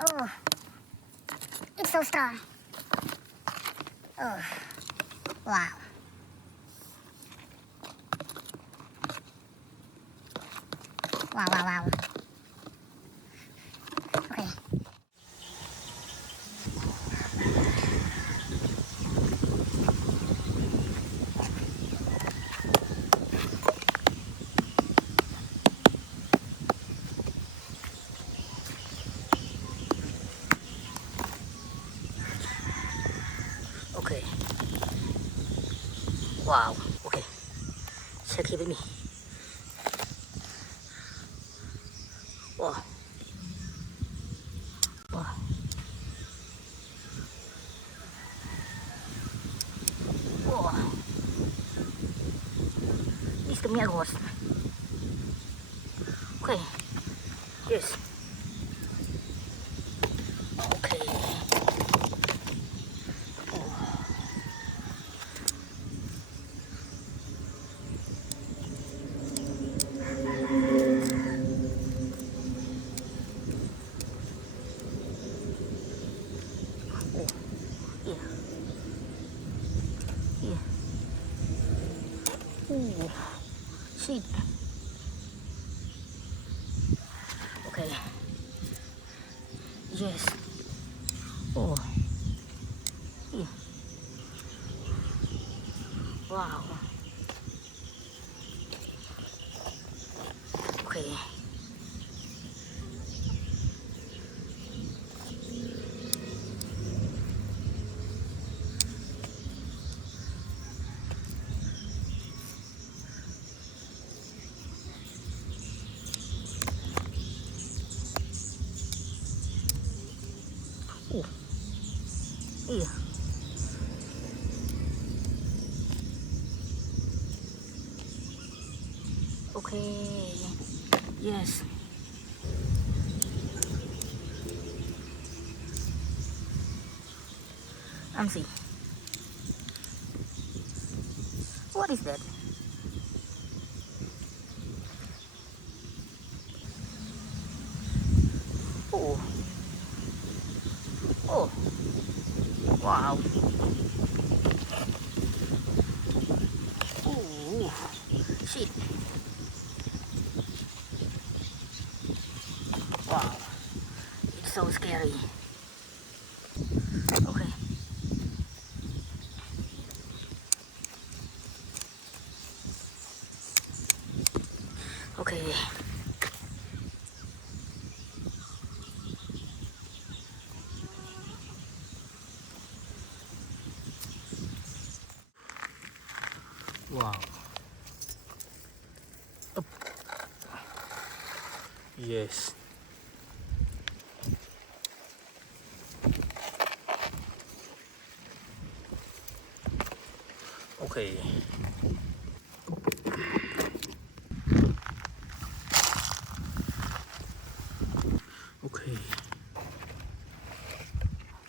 Oh, it's so strong. Oh, wow. Wow, wow, wow. Okay. Okay. Wow. Okay. Check here with me. Wow. Wow. Wow. This is me agos. Okay. Yes. Okay. Oh. Yeah. Yeah. Ooh. Shit. Okay. Yes. Oh. Yeah. Wow. Okay. Oh. Yeah. Okay. Yes. See. What is that? Oh. Oh. Wow. Oh. Shit. Wow. It's so scary. Okay. Okay. Wow. Up. Yes. Okay. Okay.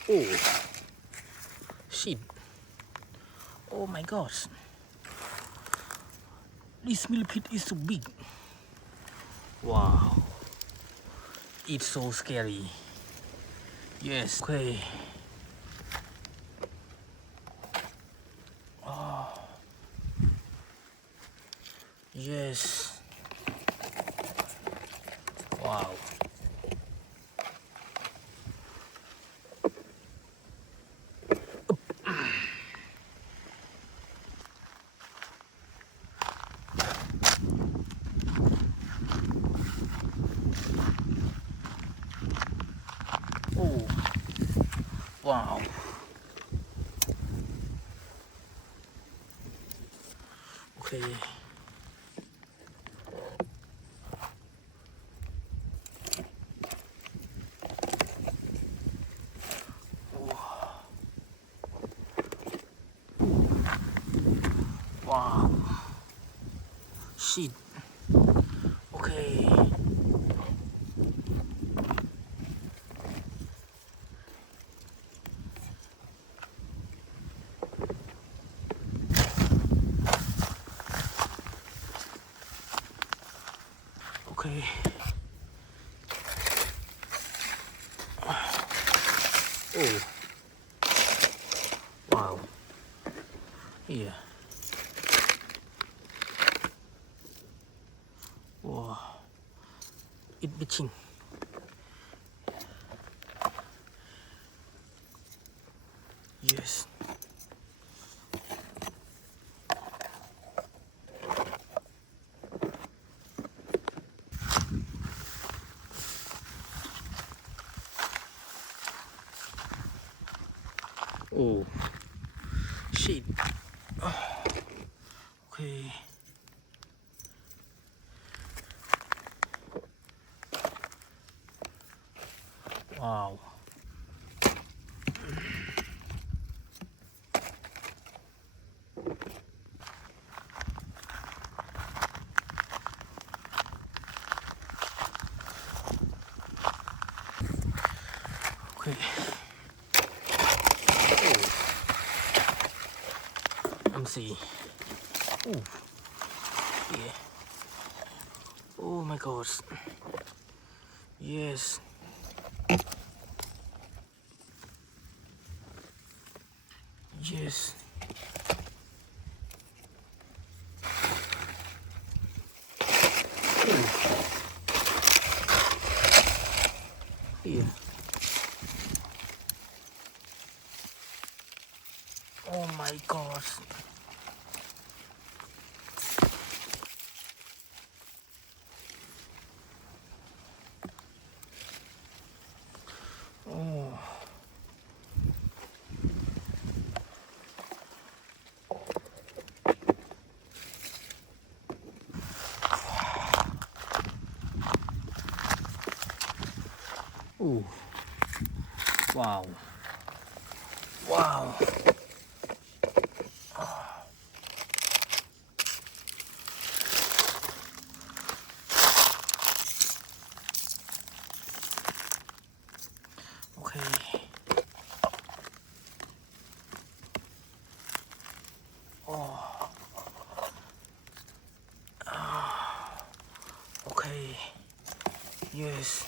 Oh. Shit. Oh my gosh. This millipede is so big. Wow. It's so scary. Yes. Okay. Oh. Yes. Wow. Oh. Wow. Okay. Wow. Shit. Okay. Okay. Oh, wow. Here. Wow. It bitching. Yes. Oh, shit. Okay. Wow. Okay. Let me see. Oh, yeah. Oh my gosh. Yes. Yes. Here. Oh my gosh. Oh. Ooh. Wow. Wow. Okay. Oh. Okay. Yes.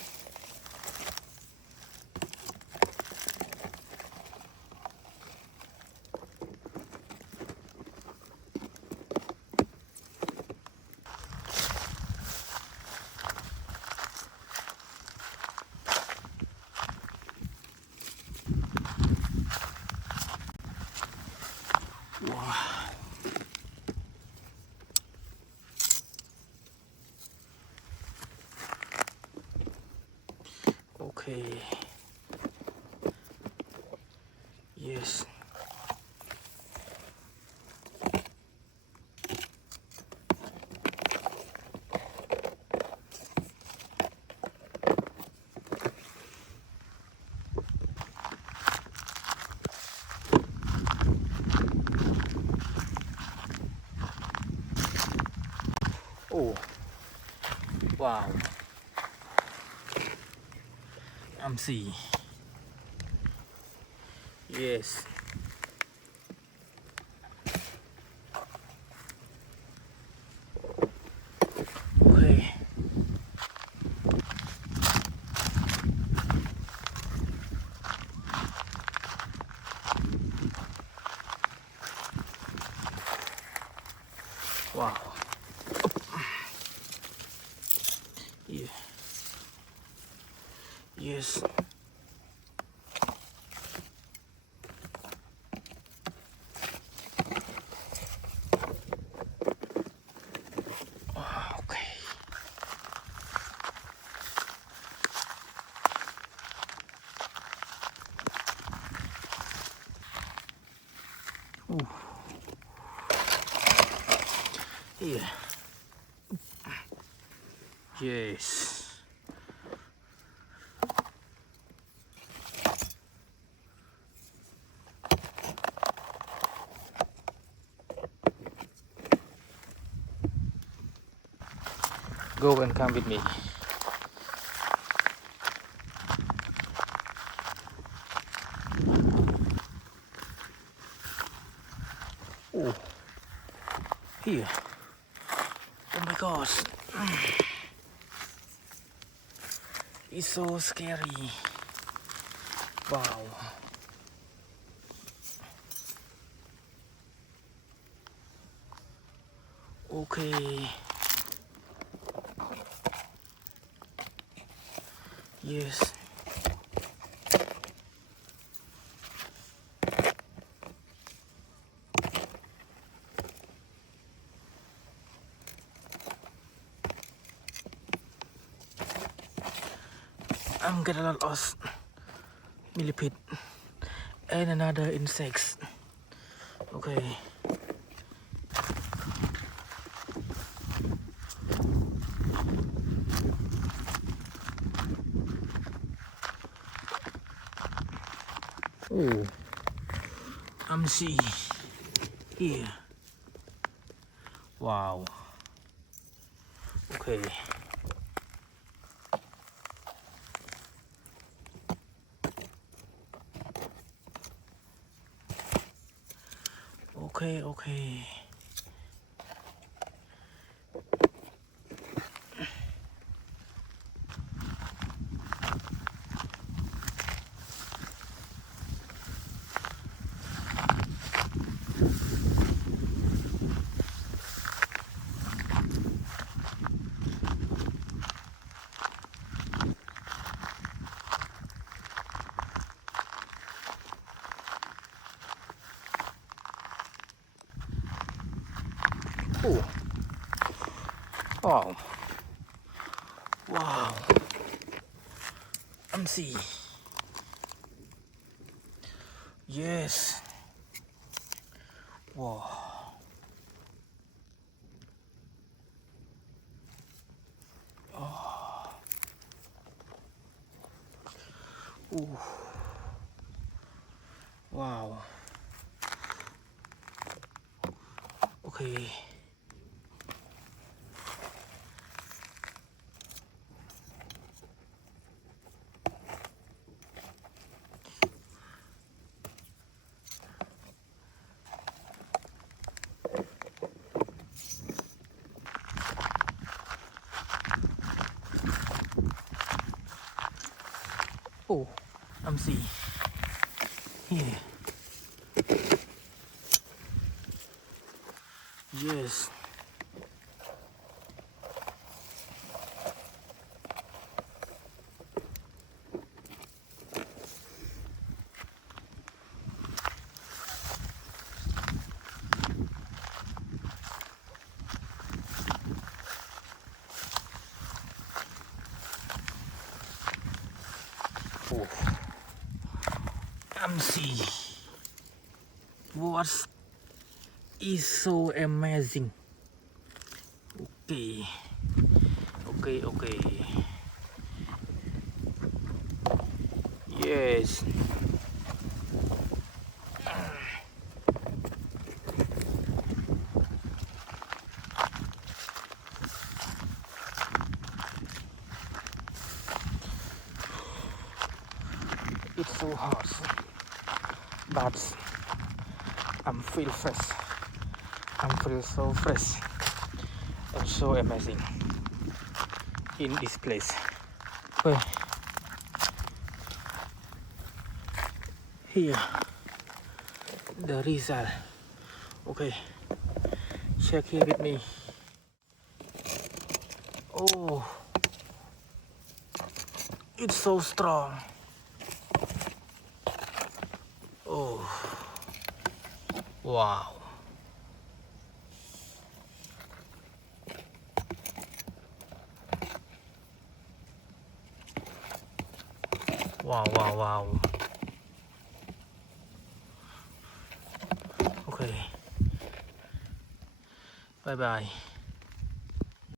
Wow. Okay. Yes. Oh. Wow. I'm see. Yes. Okay. Wow. Yeah. Yes. Okay. Ooh. Yeah. Yes. Go and come with me. Oh. Here. Oh my gosh. It's so scary. Wow. Okay. Yes. I'm getting a lot of millipede and another insects. Okay. Oh, I'm see here. Wow. Okay. Okay. Oh. Wow. Wow. See. Yes. Wow. Ooh. Wow. Okay. Oh, see here. Yes. Oh, see what is so amazing. Okay. Yes. It's so hot, but I'm feel fresh. I'm feel so fresh and so amazing in this place. Well, here the result. Okay, check here with me. Oh, it's so strong. Oh, wow. Wow. Okay. Bye bye.